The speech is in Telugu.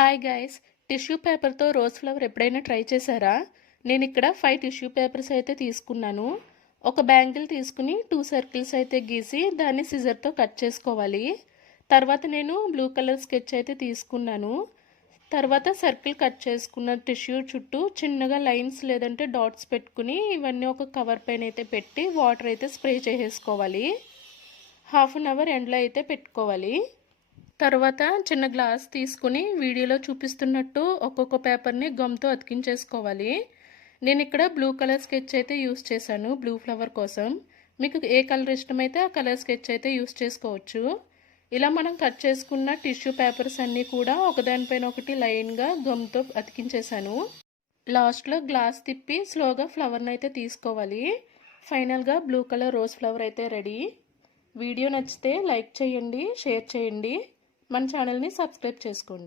హాయ్ గైస్, టిష్యూ పేపర్తో రోజ్ ఫ్లవర్ ఎప్పుడైనా ట్రై చేశారా? నేను ఇక్కడ 5 టిష్యూ పేపర్స్ అయితే తీసుకున్నాను. ఒక బ్యాంగిల్ తీసుకుని 2 సర్కిల్స్ అయితే గీసి దాన్ని సిజర్తో కట్ చేసుకోవాలి. తర్వాత నేను బ్లూ కలర్ స్కెచ్ అయితే తీసుకున్నాను. తర్వాత సర్కిల్ కట్ చేసుకున్న టిష్యూ చుట్టూ చిన్నగా లైన్స్ లేదంటే డాట్స్ పెట్టుకుని ఇవన్నీ ఒక కవర్ పైన అయితే పెట్టి వాటర్ అయితే స్ప్రే చేసేసుకోవాలి. హాఫ్ అన్ అవర్ ఎండలో అయితే పెట్టుకోవాలి. తర్వాత చిన్న గ్లాస్ తీసుకుని వీడియోలో చూపిస్తున్నట్టు ఒక్కొక్క పేపర్ని గమ్తో అతికించేసుకోవాలి. నేను ఇక్కడ బ్లూ కలర్ స్కెచ్ అయితే యూస్ చేశాను బ్లూ ఫ్లవర్ కోసం. మీకు ఏ కలర్ ఇష్టమైతే ఆ కలర్ స్కెచ్ అయితే యూస్ చేసుకోవచ్చు. ఇలా మనం కట్ చేసుకున్న టిష్యూ పేపర్స్ అన్నీ కూడా ఒకదానిపైన ఒకటి లైన్గా గమ్తో అతికించేశాను. లాస్ట్లో గ్లాస్ తిప్పి స్లోగా ఫ్లవర్ని అయితే తీసుకోవాలి. ఫైనల్గా బ్లూ కలర్ రోజ్ ఫ్లవర్ అయితే రెడీ. వీడియో నచ్చితే లైక్ చేయండి, షేర్ చేయండి, మన ఛానల్ని సబ్స్క్రైబ్ చేసుకోండి.